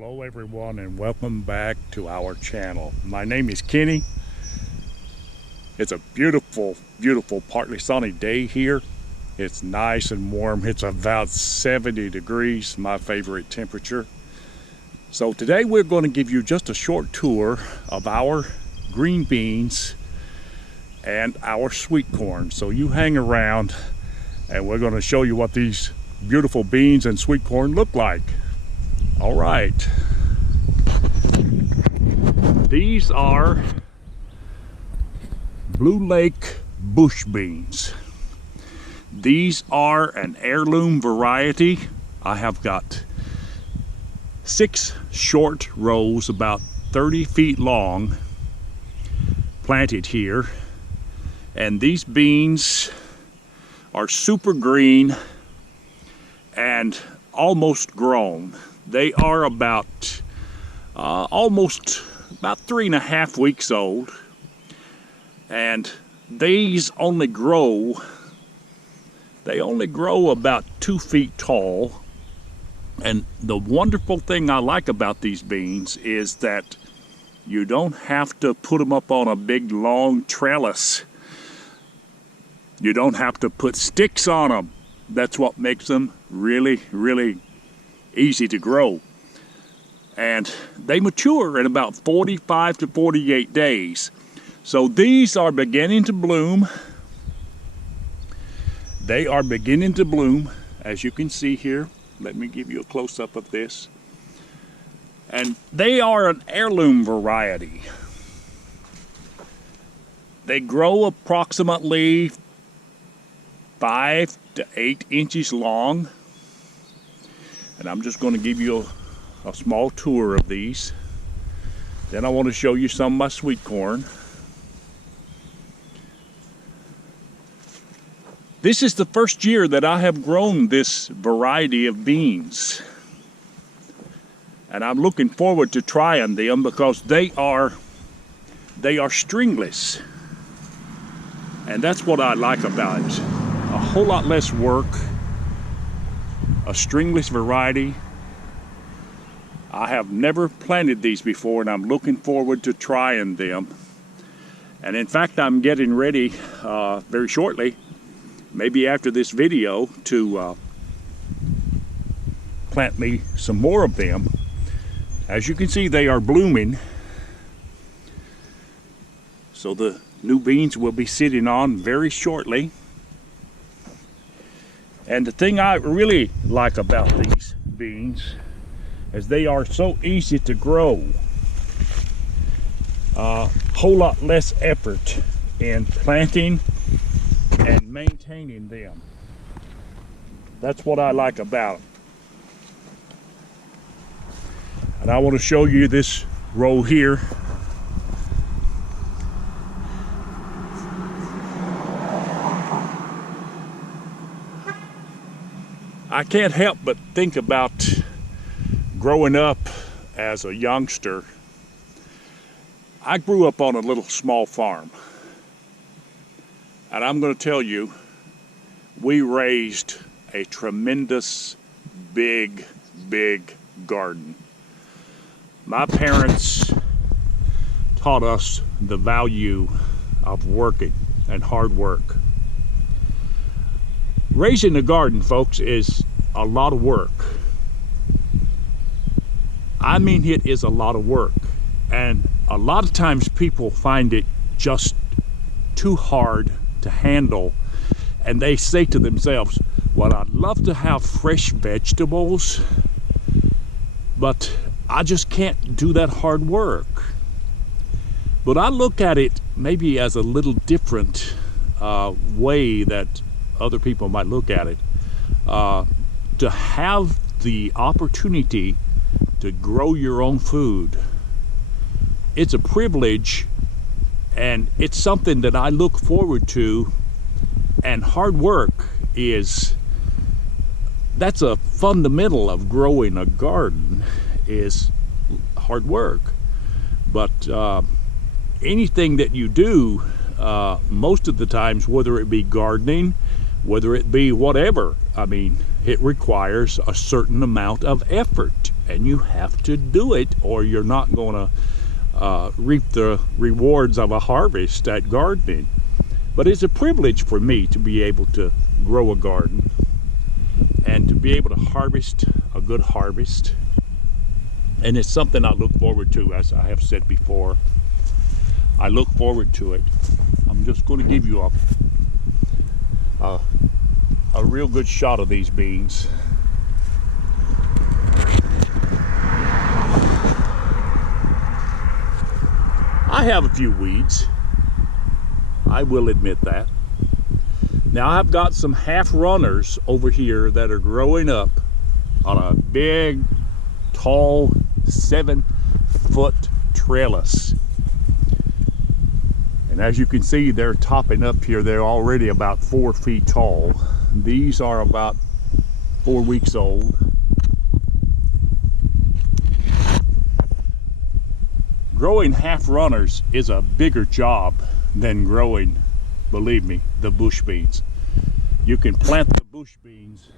Hello everyone and welcome back to our channel. My name is Kenny. It's a beautiful partly sunny day here. It's nice and warm. It's about 70 degrees, my favorite temperature. So today we're going to give you just a short tour of our green beans and our sweet corn. So you hang around and we're going to show you what these beautiful beans and sweet corn look like. All right, these are Blue Lake bush beans. These are an heirloom variety. I have got 6 short rows about 30 feet long planted here, and these beans are super green and almost grown. They are about almost about 3.5 weeks old, and these only grow about 2 feet tall. And the wonderful thing I like about these beans is that you don't have to put them up on a big long trellis. You don't have to put sticks on them. That's what makes them really easy to grow. And they mature in about 45 to 48 days. So these are beginning to bloom. They are beginning to bloom, as you can see here. Let me give you a close-up of this. And they are an heirloom variety. They grow approximately 5 to 8 inches long. And I'm just going to give you a small tour of these. Then I want to show you some of my sweet corn. This is the first year that I have grown this variety of beans. And I'm looking forward to trying them because they are stringless. And that's what I like about it. A whole lot less work. A stringless variety. I have never planted these before, and I'm looking forward to trying them. And in fact, I'm getting ready very shortly, maybe after this video, to plant me some more of them. As you can see, they are blooming. So the new beans will be sitting on very shortly. And the thing I really like about these beans is they are so easy to grow. A whole lot less effort in planting and maintaining them. That's what I like about them. And I want to show you this row here. I can't help but think about growing up as a youngster. I grew up on a little small farm. And I'm going to tell you, we raised a tremendous big garden. My parents taught us the value of working and hard work. Raising a garden, folks, is a lot of work. I mean, it is a lot of work. And a lot of times people find it just too hard to handle. And they say to themselves, well, I'd love to have fresh vegetables, but I just can't do that hard work. But I look at it maybe as a little different way that other people might look at it. To have the opportunity to grow your own food, it's a privilege, and it's something that I look forward to. And hard work that's a fundamental of growing a garden, is hard work. But anything that you do, most of the times, whether it be gardening, whether it be whatever, I mean, it requires a certain amount of effort. and you have to do it, or you're not going to reap the rewards of a harvest at gardening. But it's a privilege for me to be able to grow a garden and to be able to harvest a good harvest. And it's something I look forward to, as I have said before. I look forward to it. I'm just going to give you a real good shot of these beans. I have a few weeds, I will admit that. Now I've got some half runners over here that are growing up on a big, tall, 7-foot trellis. And as you can see, they're topping up here. They're already about 4 feet tall. These are about 4 weeks old. Growing half runners is a bigger job than growing, believe me, the bush beans. You can plant the bush beans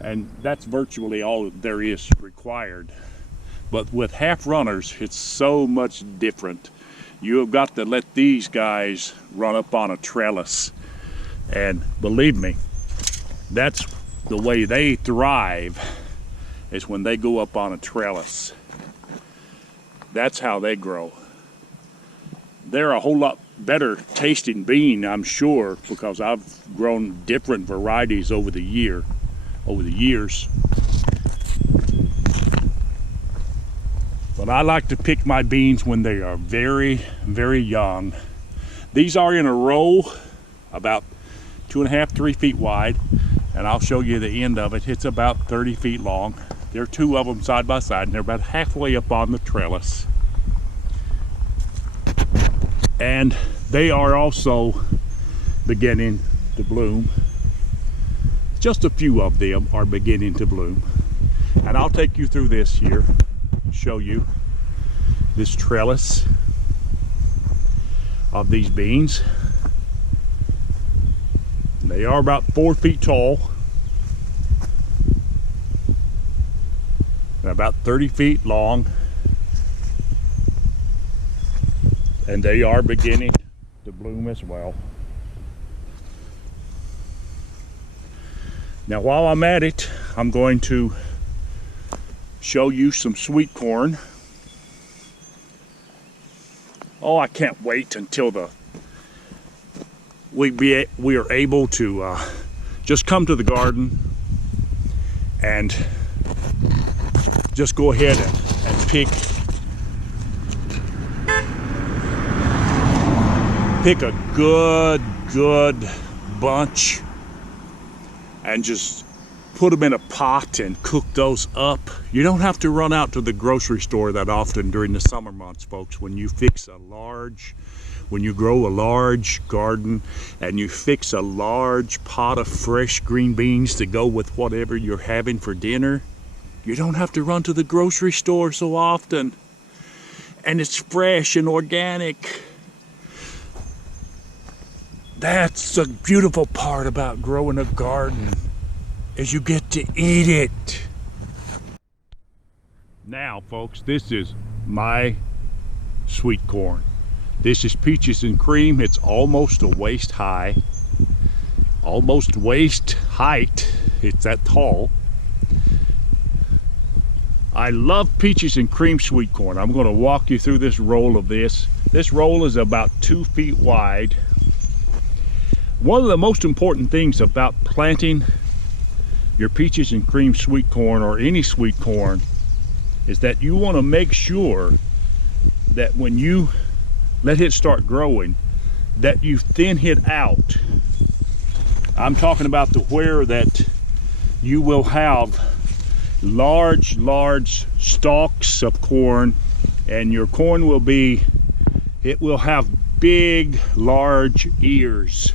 and that's virtually all there is required. But with half runners, it's so much different. You have got to let these guys run up on a trellis. And believe me, that's the way they thrive, is when they go up on a trellis. That's how they grow. They're a whole lot better tasting bean, I'm sure, because I've grown different varieties over the years. But I like to pick my beans when they are very, very young. These are in a row about 2.5, 3 feet wide, and I'll show you the end of it. It's about 30 feet long. There are 2 of them side by side, and they're about halfway up on the trellis. And they are also beginning to bloom. Just a few of them are beginning to bloom. And I'll take you through this here, show you this trellis of these beans. They are about 4 feet tall and about 30 feet long, and they are beginning to bloom as well. Now while I'm at it, I'm going to show you some sweet corn. Oh, I can't wait until we are able to just come to the garden and just go ahead and pick a good bunch and just put them in a pot and cook those up. You don't have to run out to the grocery store that often during the summer months, folks. When you grow a large garden and you fix a large pot of fresh green beans to go with whatever you're having for dinner, you don't have to run to the grocery store so often. And it's fresh and organic. That's the beautiful part about growing a garden, is you get to eat it. Now, folks, this is my sweet corn. This is peaches and cream. It's almost a waist high, almost waist height. It's that tall. I love peaches and cream sweet corn. I'm going to walk you through this roll of this. This roll is about 2 feet wide. One of the most important things about planting your peaches and cream sweet corn, or any sweet corn, is that you want to make sure that when you let it start growing, that you thin it out. I'm talking about the where that you will have large stalks of corn, and your corn will have big, large ears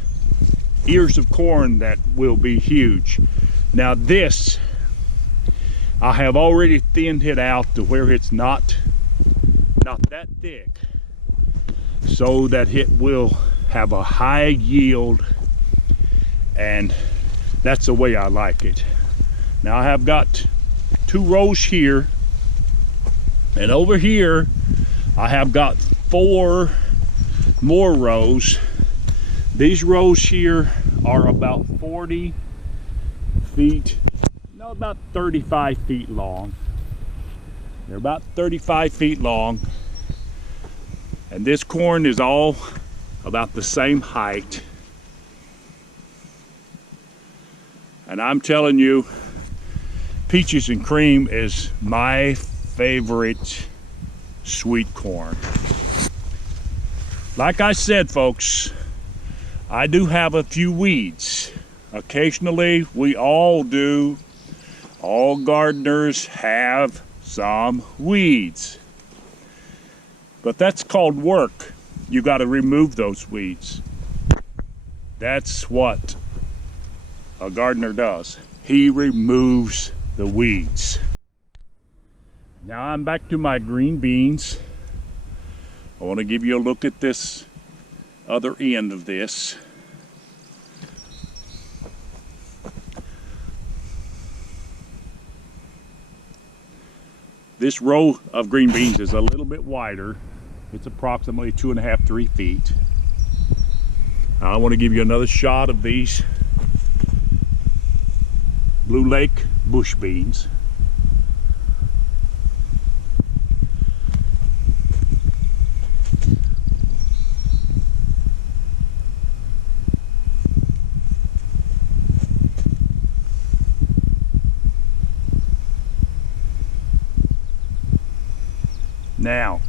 of corn that will be huge. Now this, I have already thinned it out to where it's not that thick, so that it will have a high yield, and that's the way I like it. Now I have got 2 rows here And over here, I have got 4 more rows. These rows here are about 40 feet, no, about 35 feet long. They're about 35 feet long. And this corn is all about the same height. And I'm telling you, peaches and cream is my favorite sweet corn. Like I said, folks, I do have a few weeds. Occasionally, we all do. All gardeners have some weeds. But that's called work. You got to remove those weeds. That's what a gardener does. He removes the weeds. Now I'm back to my green beans. I want to give you a look at this other end of this. This row of green beans is a little bit wider. It's approximately 2.5, 3 feet. I want to give you another shot of these Blue Lake bush beans. Now,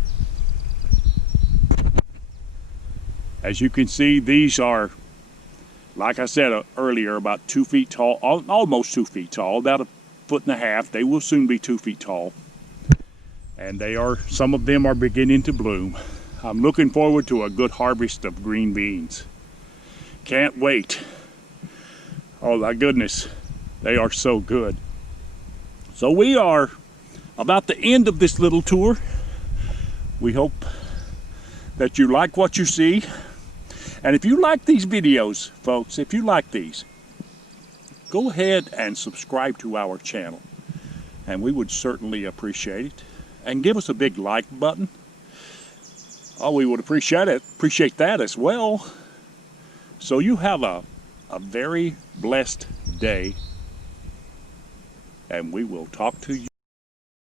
as you can see, these are, like I said earlier, about 2 feet tall, almost 2 feet tall, about 1.5 feet. They will soon be 2 feet tall. And they are, some of them are beginning to bloom. I'm looking forward to a good harvest of green beans. Can't wait. Oh my goodness, they are so good. So we are about the end of this little tour. We hope that you like what you see. And if you like these videos, folks, if you like these, go ahead and subscribe to our channel. And we would certainly appreciate it. And give us a big like button. Oh, we would appreciate that as well. So you have a very blessed day. And we will talk to you.